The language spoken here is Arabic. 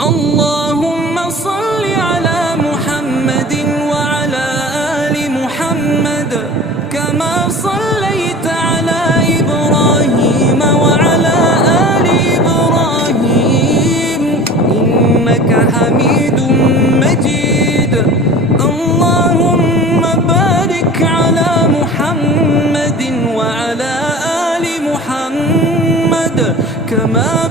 اللهم صل على محمد وعلى آل محمد كما صليت على إبراهيم وعلى آل إبراهيم إنك حميد مجيد. اللهم بارك على محمد وعلى آل محمد كما